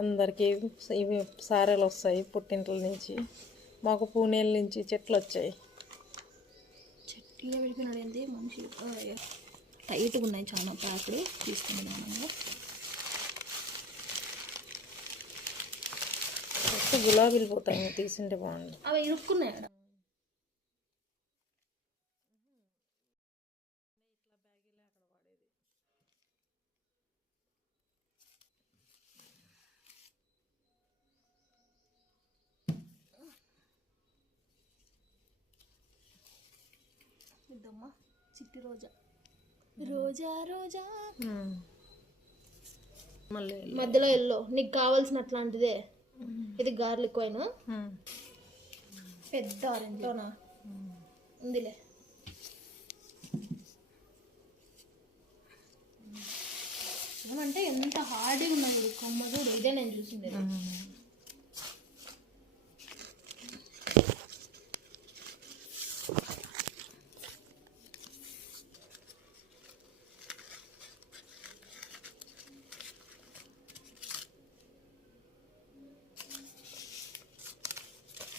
అందరికీ ఇవి సారెలు వస్తాయి పుట్టింట్ల నుంచి. మాకు పూణేల నుంచి చెట్లు వచ్చాయి. చెట్లు వెళ్ళిపోయినాడు ఏంటి మనిషి టైట్గా ఉన్నాయి చాలా ప్యాక్డ్ తీసుకున్నాను. ఫస్ట్ గులాబీలు పోతాయి తీసింటే బాగుంది. అవి ఇరుక్కున్నాయి. ఇద్దమ్మా చిట్టి రోజా రోజా రోజా మళ్ళీ మధ్యలో ఎల్లో నీకు కావాల్సిన అట్లాంటిదే. ఇది గార్లిక్ వైన్ పెద్ద ఆరెంజ్లోనా ఉందిలే. ఏమంటే ఎంత హార్డ్గా ఉన్నాయి కొమ్మ చూడు. ఇదే నేను చూసింది.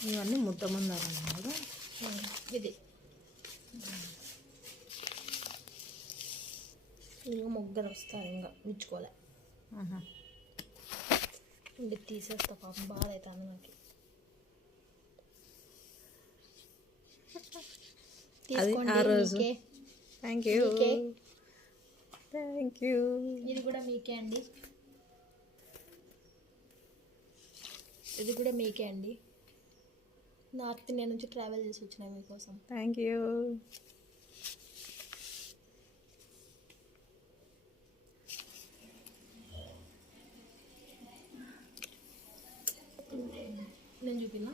ఇవన్నీ ముద్ద మందారం. ఇది ఇంకా మొగ్గలు వస్తాయి. ఇంకా విచ్చుకోలే ఇది తీసేస్తా. పాపం బాధ అవుతాను నాకు. తీసుకోండి. Thank you. Thank you. ఇది కూడా మీకే అండి. ఇది కూడా మీకే అండి. నార్త్ ఇండియా నుంచి ట్రావెల్ చేసి వచ్చిన మీకోసం. Thank you. నేను చూపినా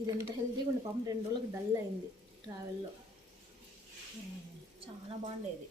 ఇది ఎంత హెల్తీగా ఉండే. పాపం 2 రోజులకు డల్ అయింది ట్రావెల్లో. చాలా బాగుండేది.